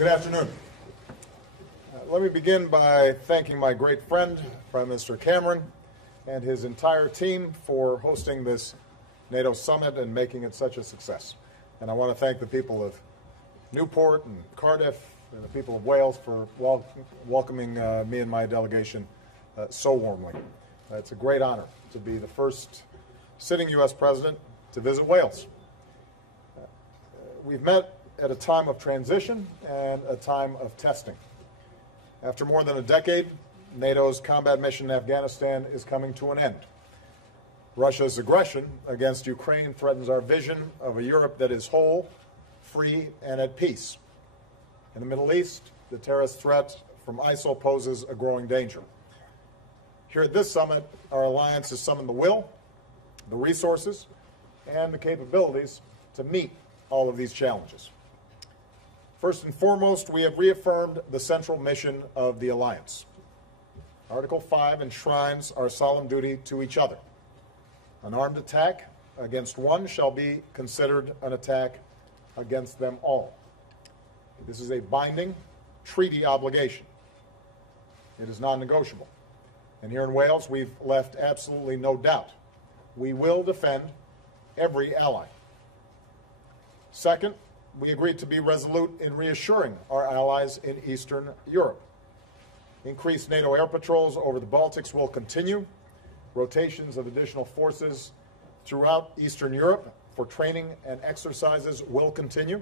Good afternoon. Let me begin by thanking my great friend, Prime Minister Cameron, and his entire team for hosting this NATO summit and making it such a success. And I want to thank the people of Newport and Cardiff and the people of Wales for welcoming me and my delegation so warmly. It's a great honor to be the first sitting U.S. president to visit Wales. We've met at a time of transition and a time of testing. After more than a decade, NATO's combat mission in Afghanistan is coming to an end. Russia's aggression against Ukraine threatens our vision of a Europe that is whole, free, and at peace. In the Middle East, the terrorist threat from ISIL poses a growing danger. Here at this summit, our alliance has summoned the will, the resources, and the capabilities to meet all of these challenges. First and foremost, we have reaffirmed the central mission of the alliance. Article 5 enshrines our solemn duty to each other. An armed attack against one shall be considered an attack against them all. This is a binding treaty obligation. It is non-negotiable. And here in Wales, we've left absolutely no doubt. We will defend every ally. Second, we agreed to be resolute in reassuring our allies in Eastern Europe. Increased NATO air patrols over the Baltics will continue. Rotations of additional forces throughout Eastern Europe for training and exercises will continue.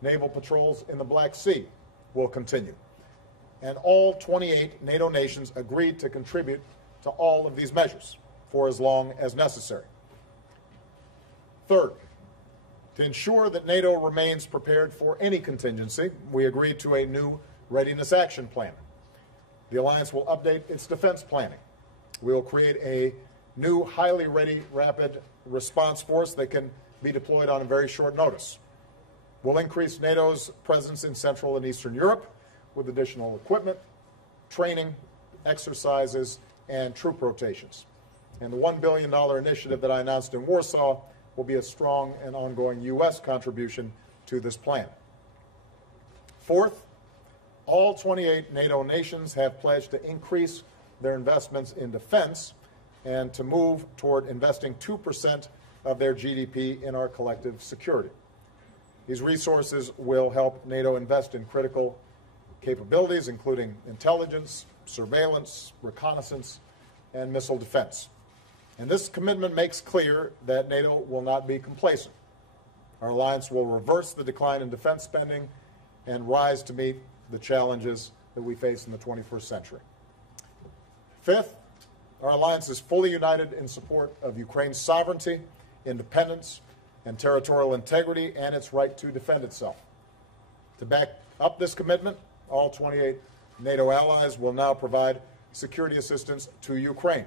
Naval patrols in the Black Sea will continue. And all 28 NATO nations agreed to contribute to all of these measures for as long as necessary. Third, to ensure that NATO remains prepared for any contingency, we agreed to a new readiness action plan. The alliance will update its defense planning. We will create a new highly ready rapid response force that can be deployed on a very short notice. We'll increase NATO's presence in Central and Eastern Europe with additional equipment, training, exercises, and troop rotations. And the $1 billion initiative that I announced in Warsaw will be a strong and ongoing U.S. contribution to this plan. Fourth, all 28 NATO nations have pledged to increase their investments in defense and to move toward investing 2% of their GDP in our collective security. These resources will help NATO invest in critical capabilities, including intelligence, surveillance, reconnaissance, and missile defense. And this commitment makes clear that NATO will not be complacent. Our alliance will reverse the decline in defense spending and rise to meet the challenges that we face in the 21st century. Fifth, our alliance is fully united in support of Ukraine's sovereignty, independence, and territorial integrity, and its right to defend itself. To back up this commitment, all 28 NATO allies will now provide security assistance to Ukraine.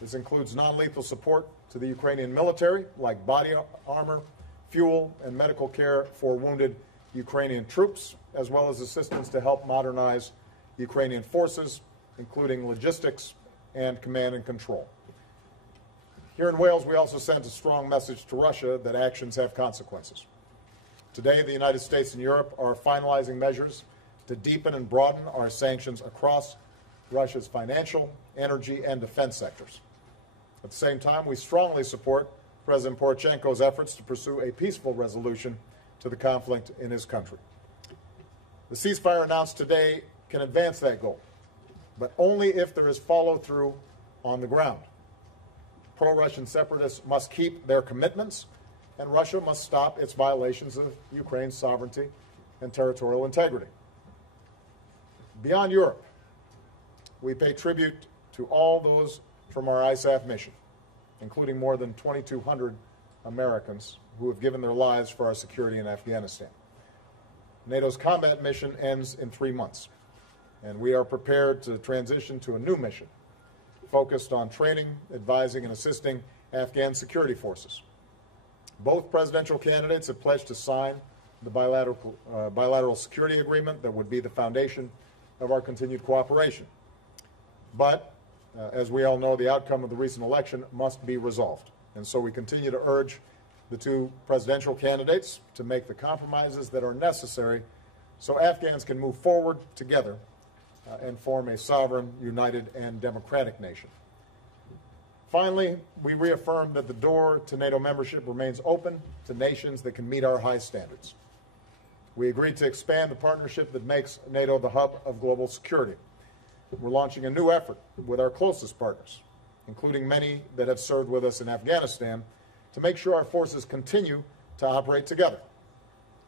This includes non-lethal support to the Ukrainian military, like body armor, fuel, and medical care for wounded Ukrainian troops, as well as assistance to help modernize Ukrainian forces, including logistics and command and control. Here in Wales, we also sent a strong message to Russia that actions have consequences. Today, the United States and Europe are finalizing measures to deepen and broaden our sanctions across Russia's financial, energy, and defense sectors. At the same time, we strongly support President Poroshenko's efforts to pursue a peaceful resolution to the conflict in his country. The ceasefire announced today can advance that goal, but only if there is follow-through on the ground. Pro-Russian separatists must keep their commitments, and Russia must stop its violations of Ukraine's sovereignty and territorial integrity. Beyond Europe, we pay tribute to all those from our ISAF mission, including more than 2,200 Americans who have given their lives for our security in Afghanistan. NATO's combat mission ends in 3 months, and we are prepared to transition to a new mission focused on training, advising, and assisting Afghan security forces. Both presidential candidates have pledged to sign the bilateral security agreement that would be the foundation of our continued cooperation. But as we all know, the outcome of the recent election must be resolved. And so we continue to urge the two presidential candidates to make the compromises that are necessary so Afghans can move forward together and form a sovereign, united, and democratic nation. Finally, we reaffirm that the door to NATO membership remains open to nations that can meet our high standards. We agreed to expand the partnership that makes NATO the hub of global security. We're launching a new effort with our closest partners, including many that have served with us in Afghanistan, to make sure our forces continue to operate together.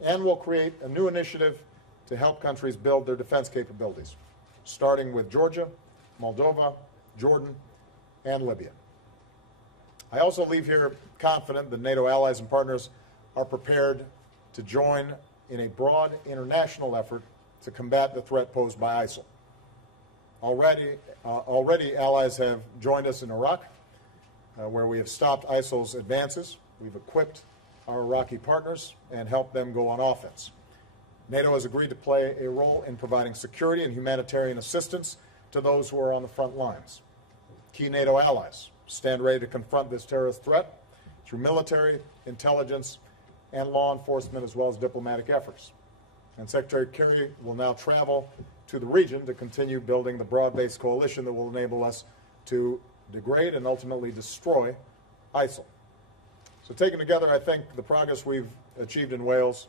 And we'll create a new initiative to help countries build their defense capabilities, starting with Georgia, Moldova, Jordan, and Libya. I also leave here confident that NATO allies and partners are prepared to join in a broad international effort to combat the threat posed by ISIL. Already allies have joined us in Iraq, where we have stopped ISIL's advances. We've equipped our Iraqi partners and helped them go on offense. NATO has agreed to play a role in providing security and humanitarian assistance to those who are on the front lines. Key NATO allies stand ready to confront this terrorist threat through military, intelligence, and law enforcement, as well as diplomatic efforts. And Secretary Kerry will now travel to the region to continue building the broad-based coalition that will enable us to degrade and ultimately destroy ISIL. So taken together, I think the progress we've achieved in Wales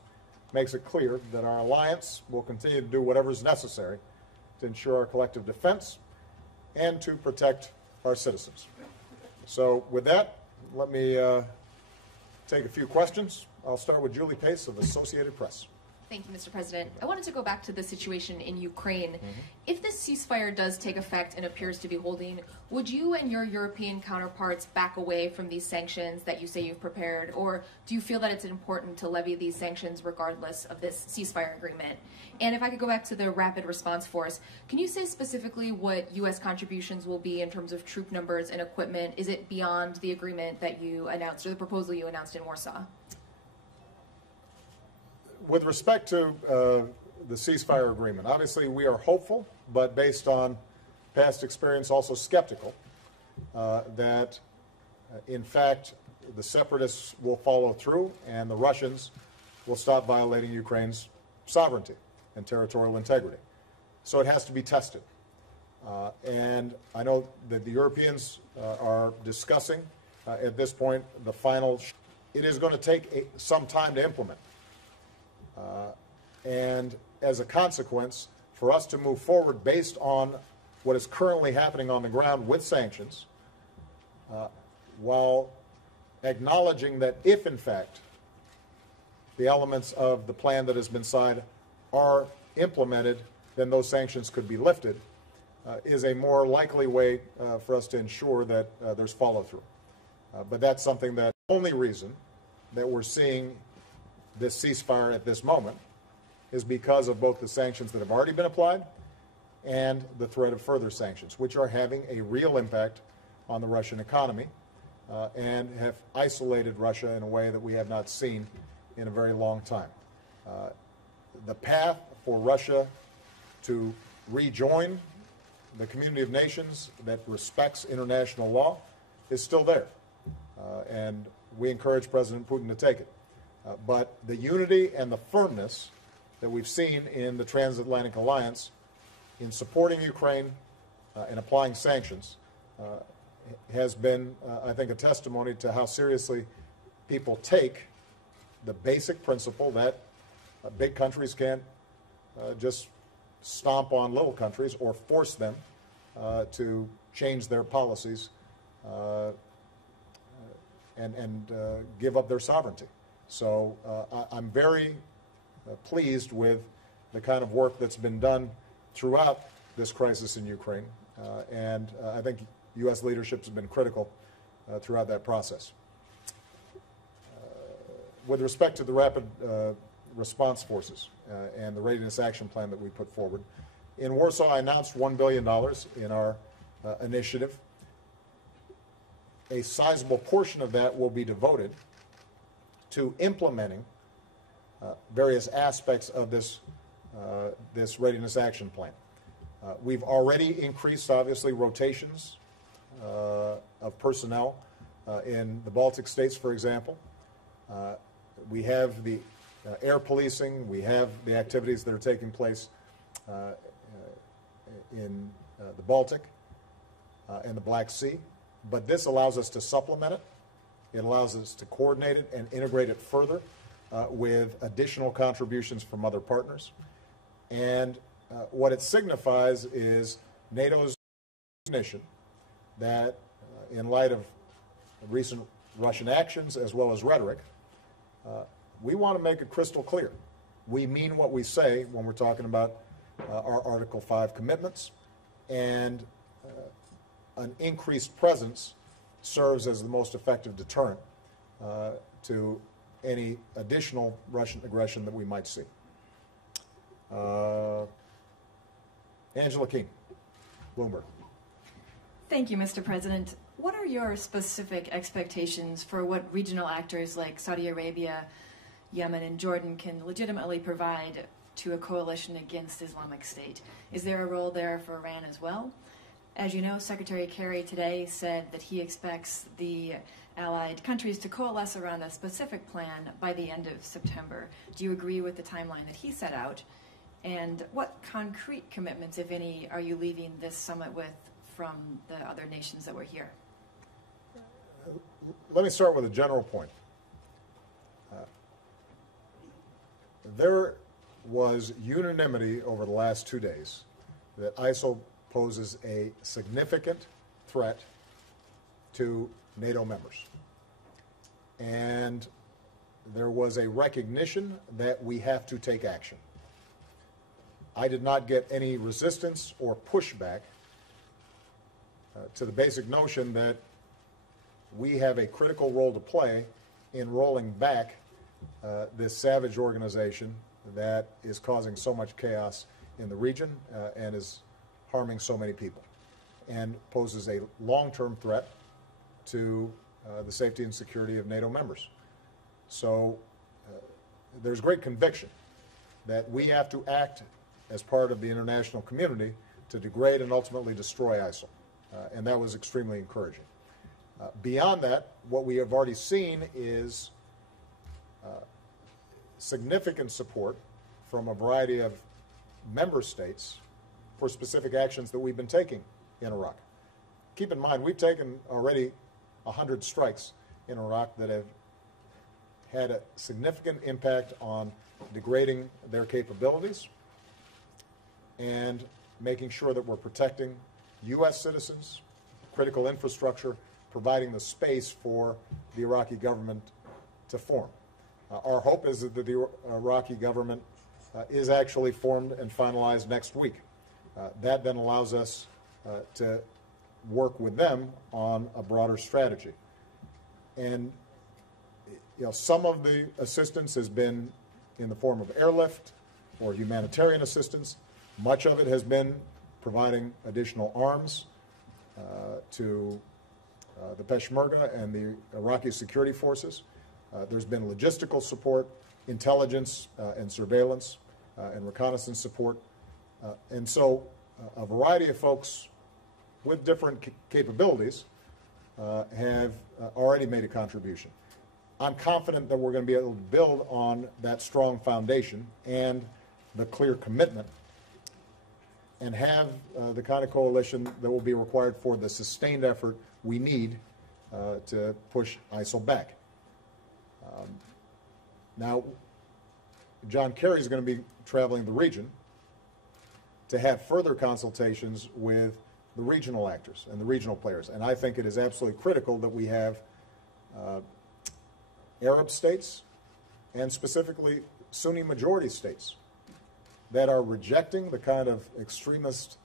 makes it clear that our alliance will continue to do whatever is necessary to ensure our collective defense and to protect our citizens. So with that, let me take a few questions. I'll start with Julie Pace of Associated Press. Thank you, Mr. President. I wanted to go back to the situation in Ukraine. If this ceasefire does take effect and appears to be holding, would you and your European counterparts back away from these sanctions that you say you've prepared, or do you feel that it's important to levy these sanctions regardless of this ceasefire agreement? And if I could go back to the Rapid Response Force, can you say specifically what U.S. contributions will be in terms of troop numbers and equipment? Is it beyond the agreement that you announced, or the proposal you announced in Warsaw? With respect to the ceasefire agreement, obviously we are hopeful, but based on past experience also skeptical, that in fact the separatists will follow through and the Russians will stop violating Ukraine's sovereignty and territorial integrity. So it has to be tested. And I know that the Europeans are discussing at this point the final. It is going to take some time to implement. And as a consequence, for us to move forward based on what is currently happening on the ground with sanctions, while acknowledging that if, in fact, the elements of the plan that has been signed are implemented, then those sanctions could be lifted, is a more likely way for us to ensure that there's follow-through. But that's something that the only reason that we're seeing this ceasefire at this moment is because of both the sanctions that have already been applied and the threat of further sanctions, which are having a real impact on the Russian economy and have isolated Russia in a way that we have not seen in a very long time. The path for Russia to rejoin the community of nations that respects international law is still there, and we encourage President Putin to take it. But the unity and the firmness that we've seen in the transatlantic alliance in supporting Ukraine and applying sanctions has been, I think, a testimony to how seriously people take the basic principle that big countries can't just stomp on little countries or force them to change their policies and give up their sovereignty. So I'm very pleased with the kind of work that's been done throughout this crisis in Ukraine, and I think U.S. leadership has been critical throughout that process. With respect to the Rapid Response Forces and the Readiness Action Plan that we put forward, in Warsaw I announced $1 billion in our initiative. A sizable portion of that will be devoted to implementing various aspects of this Readiness Action Plan. We've already increased, obviously, rotations of personnel in the Baltic states, for example. We have the air policing. We have the activities that are taking place in the Baltic and the Black Sea. But this allows us to supplement it. It allows us to coordinate it and integrate it further with additional contributions from other partners. And what it signifies is NATO's recognition that in light of recent Russian actions as well as rhetoric, we want to make it crystal clear. We mean what we say when we're talking about our Article 5 commitments, and an increased presence serves as the most effective deterrent to any additional Russian aggression that we might see. Angela Keene, Bloomberg. Thank you, Mr. President. What are your specific expectations for what regional actors like Saudi Arabia, Yemen, and Jordan can legitimately provide to a coalition against Islamic State? Is there a role there for Iran as well? As you know, Secretary Kerry today said that he expects the allied countries to coalesce around a specific plan by the end of September. Do you agree with the timeline that he set out? And what concrete commitments, if any, are you leaving this summit with from the other nations that were here? Let me start with a general point. There was unanimity over the last 2 days that ISIL poses a significant threat to NATO members. And there was a recognition that we have to take action. I did not get any resistance or pushback to the basic notion that we have a critical role to play in rolling back this savage organization that is causing so much chaos in the region and is harming so many people and poses a long-term threat to the safety and security of NATO members. So there's great conviction that we have to act as part of the international community to degrade and ultimately destroy ISIL. And that was extremely encouraging. Beyond that, what we have already seen is significant support from a variety of member states for specific actions that we've been taking in Iraq. Keep in mind, we've taken already 100 strikes in Iraq that have had a significant impact on degrading their capabilities and making sure that we're protecting U.S. citizens, critical infrastructure, providing the space for the Iraqi government to form. Our hope is that the Iraqi government is actually formed and finalized next week. That then allows us to work with them on a broader strategy. And some of the assistance has been in the form of airlift or humanitarian assistance. Much of it has been providing additional arms to the Peshmerga and the Iraqi security forces. There's been logistical support, intelligence and surveillance and reconnaissance support. And so a variety of folks with different capabilities have already made a contribution. I'm confident that we're going to be able to build on that strong foundation and the clear commitment and have the kind of coalition that will be required for the sustained effort we need to push ISIL back. Now, John Kerry is going to be traveling the region to have further consultations with the regional actors and the regional players. And I think it is absolutely critical that we have Arab states and specifically Sunni majority states that are rejecting the kind of extremist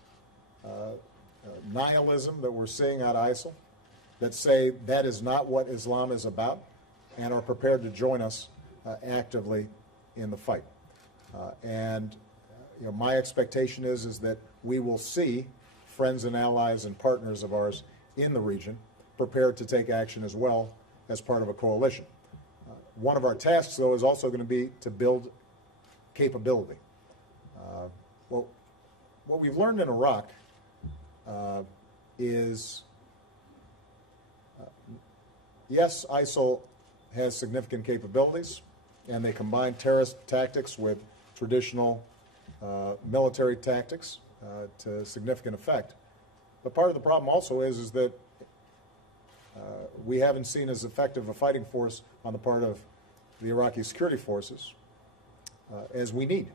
nihilism that we're seeing out of ISIL, that say that is not what Islam is about, and are prepared to join us actively in the fight. My expectation is that we will see friends and allies and partners of ours in the region prepared to take action as well as part of a coalition. One of our tasks, though, is also going to be to build capability. What we've learned in Iraq is, yes, ISIL has significant capabilities. and they combine terrorist tactics with traditional military tactics to significant effect. But part of the problem also is that we haven't seen as effective a fighting force on the part of the Iraqi security forces as we need.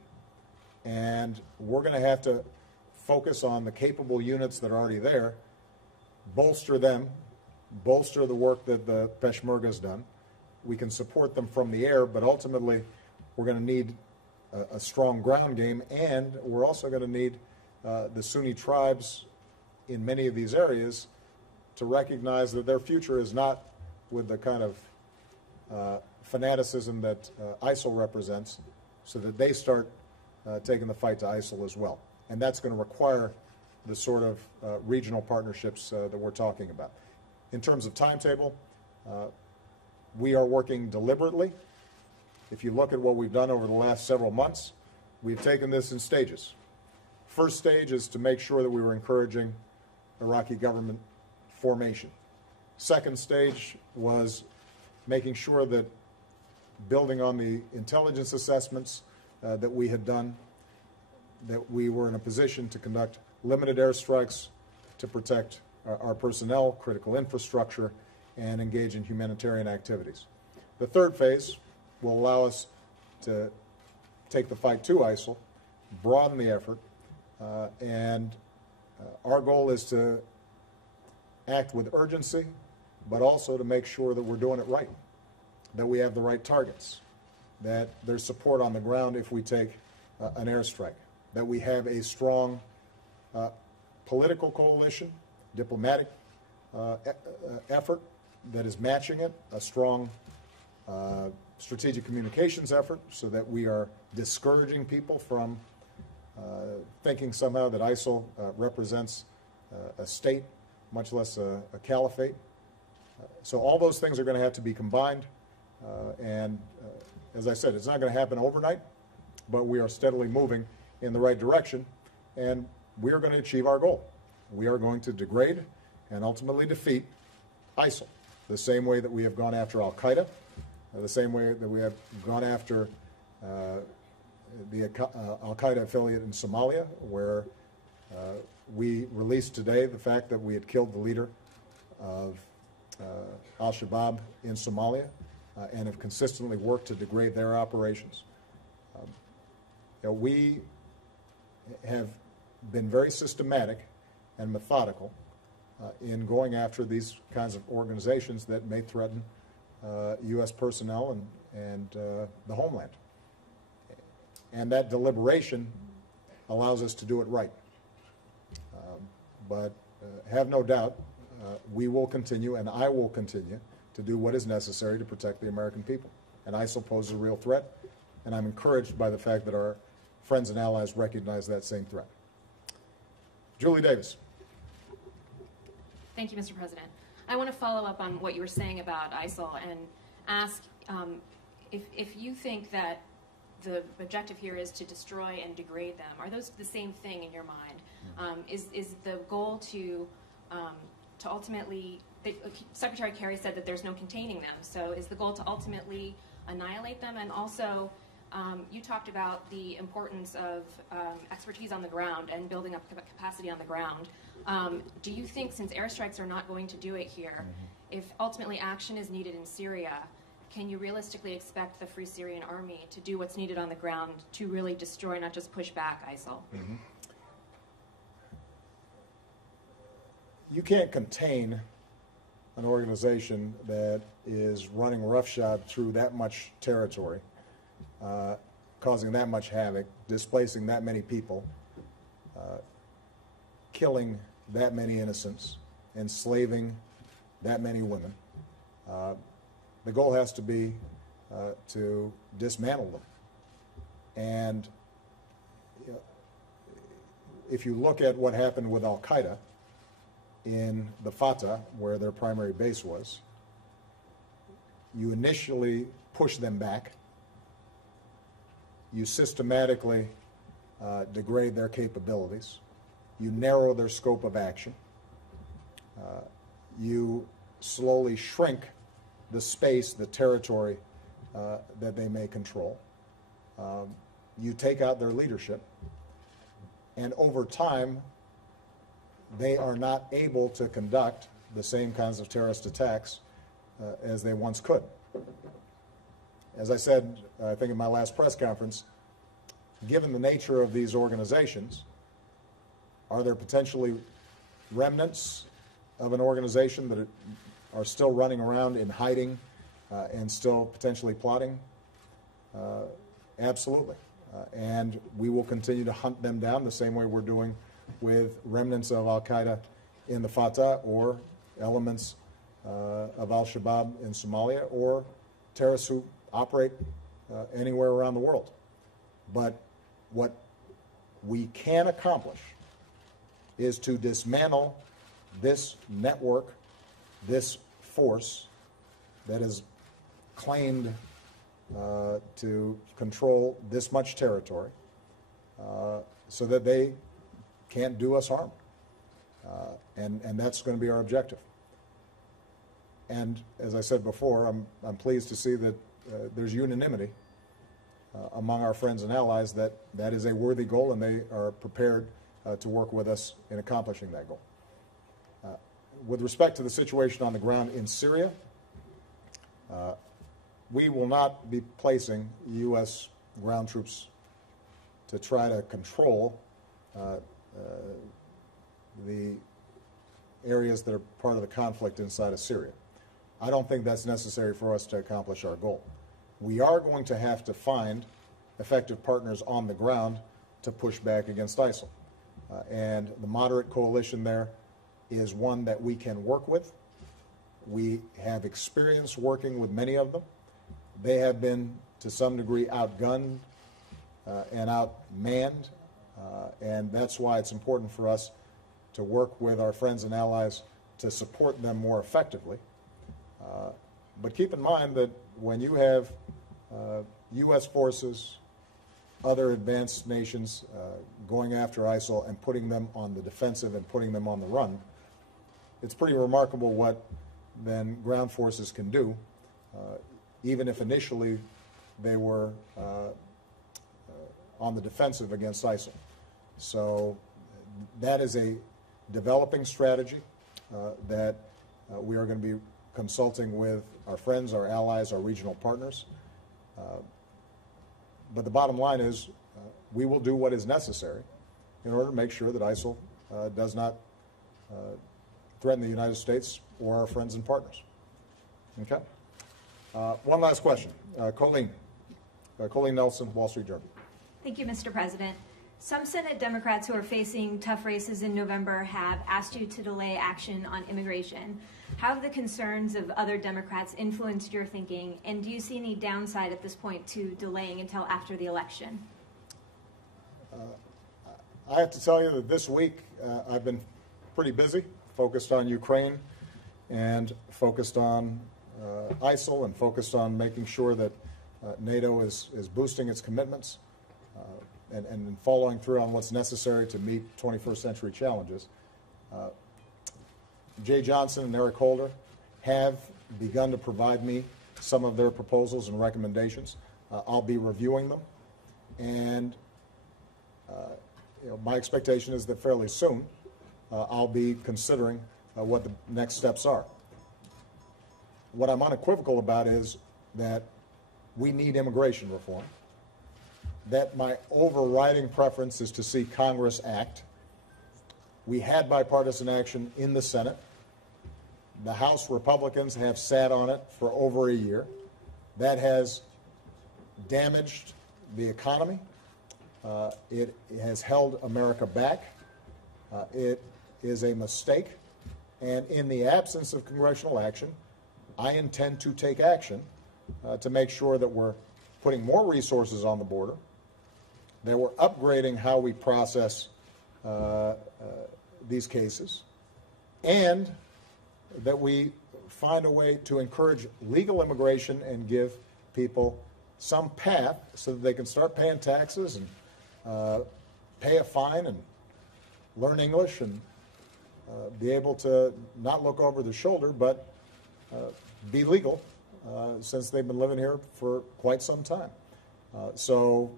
And we're going to have to focus on the capable units that are already there, bolster them, bolster the work that the Peshmerga has done. We can support them from the air, but ultimately we're going to need a strong ground game, and we're also going to need the Sunni tribes in many of these areas to recognize that their future is not with the kind of fanaticism that ISIL represents, so that they start taking the fight to ISIL as well. And that's going to require the sort of regional partnerships that we're talking about. In terms of timetable, we are working deliberately. If you look at what we've done over the last several months, we've taken this in stages. First stage is to make sure that we were encouraging Iraqi government formation. Second stage was making sure that, building on the intelligence assessments that we had done, that we were in a position to conduct limited airstrikes to protect our personnel, critical infrastructure, and engage in humanitarian activities. The third phase will allow us to take the fight to ISIL, broaden the effort, and our goal is to act with urgency, but also to make sure that we're doing it right, that we have the right targets, that there's support on the ground if we take an airstrike, that we have a strong political coalition, diplomatic effort that is matching it, a strong strategic communications effort so that we are discouraging people from thinking somehow that ISIL represents a state, much less a caliphate. So all those things are going to have to be combined. And as I said, it's not going to happen overnight, but we are steadily moving in the right direction, and we are going to achieve our goal. We are going to degrade and ultimately defeat ISIL, the same way that we have gone after al-Qaeda, the same way that we have gone after the al-Qaeda affiliate in Somalia, where we released today the fact that we had killed the leader of al-Shabaab in Somalia and have consistently worked to degrade their operations. We have been very systematic and methodical in going after these kinds of organizations that may threaten U.S. personnel and the homeland. And that deliberation allows us to do it right. But have no doubt, we will continue, and I will continue, to do what is necessary to protect the American people. And ISIL poses a real threat, and I'm encouraged by the fact that our friends and allies recognize that same threat. Julie Davis. Thank you, Mr. President. I want to follow up on what you were saying about ISIL and ask if you think that the objective here is to destroy and degrade them. Are those the same thing in your mind? Is the goal to ultimately, Secretary Kerry said that there's no containing them, so is the goal to ultimately annihilate them? And also, you talked about the importance of expertise on the ground and building up capacity on the ground. Do you think, since airstrikes are not going to do it here, if ultimately action is needed in Syria, can you realistically expect the Free Syrian Army to do what's needed on the ground to really destroy, not just push back, ISIL? You can't contain an organization that is running roughshod through that much territory, causing that much havoc, displacing that many people, killing that many innocents, enslaving that many women. The goal has to be to dismantle them. And if you look at what happened with al-Qaeda in the Fatah, where their primary base was, you initially push them back. You systematically degrade their capabilities. You narrow their scope of action. You slowly shrink the space, the territory that they may control. You take out their leadership, and over time, they are not able to conduct the same kinds of terrorist attacks as they once could. As I said, I think in my last press conference, given the nature of these organizations, are there potentially remnants of an organization that are still running around in hiding and still potentially plotting? Absolutely. And we will continue to hunt them down the same way we're doing with remnants of Al-Qaeda in the Fatah or elements of Al-Shabaab in Somalia or terrorists who operate anywhere around the world. But what we can accomplish is to dismantle this network, this force that has claimed to control this much territory so that they can't do us harm. And that's going to be our objective. And as I said before, I'm pleased to see that there's unanimity among our friends and allies that that is a worthy goal, and they are prepared to work with us in accomplishing that goal. With respect to the situation on the ground in Syria, we will not be placing U.S. ground troops to try to control the areas that are part of the conflict inside of Syria. I don't think that's necessary for us to accomplish our goal. We are going to have to find effective partners on the ground to push back against ISIL. And the moderate coalition there is one that we can work with. We have experience working with many of them. They have been, to some degree, outgunned and outmanned, and that's why it's important for us to work with our friends and allies to support them more effectively. But keep in mind that when you have U.S. forces, other advanced nations going after ISIL and putting them on the defensive and putting them on the run, it's pretty remarkable what then ground forces can do, even if initially they were on the defensive against ISIL. So that is a developing strategy that we are going to be consulting with our friends, our allies, our regional partners. But the bottom line is we will do what is necessary in order to make sure that ISIL does not threaten the United States or our friends and partners. Okay? One last question. Colleen Nelson, Wall Street Journal. Thank you, Mr. President. Some Senate Democrats who are facing tough races in November have asked you to delay action on immigration. How have the concerns of other Democrats influenced your thinking, and do you see any downside at this point to delaying until after the election? I have to tell you that this week I've been pretty busy, focused on Ukraine and focused on ISIL and focused on making sure that NATO is boosting its commitments and following through on what's necessary to meet 21st century challenges. Jay Johnson and Eric Holder have begun to provide me some of their proposals and recommendations. I'll be reviewing them, and my expectation is that fairly soon I'll be considering what the next steps are. What I'm unequivocal about is that we need immigration reform, that my overriding preference is to see Congress act. We had bipartisan action in the Senate. The House Republicans have sat on it for over a year. That has damaged the economy. It has held America back. It is a mistake. And in the absence of congressional action, I intend to take action to make sure that we're putting more resources on the border, that we're upgrading how we process these cases, and that we find a way to encourage legal immigration and give people some path so that they can start paying taxes and pay a fine and learn English and be able to not look over the shoulder but be legal since they've been living here for quite some time. So,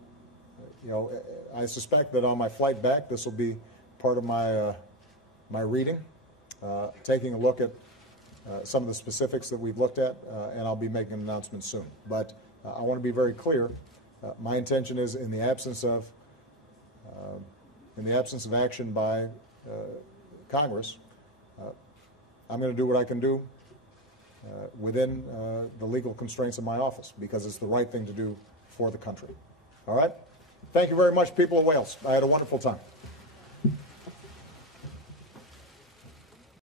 you know, I suspect that on my flight back, this will be part of my my reading, taking a look at some of the specifics that we've looked at, and I'll be making an announcement soon. But I want to be very clear. My intention is, in the absence of action by Congress, I'm going to do what I can do within the legal constraints of my office, because it's the right thing to do for the country. All right? Thank you very much, people of Wales. I had a wonderful time.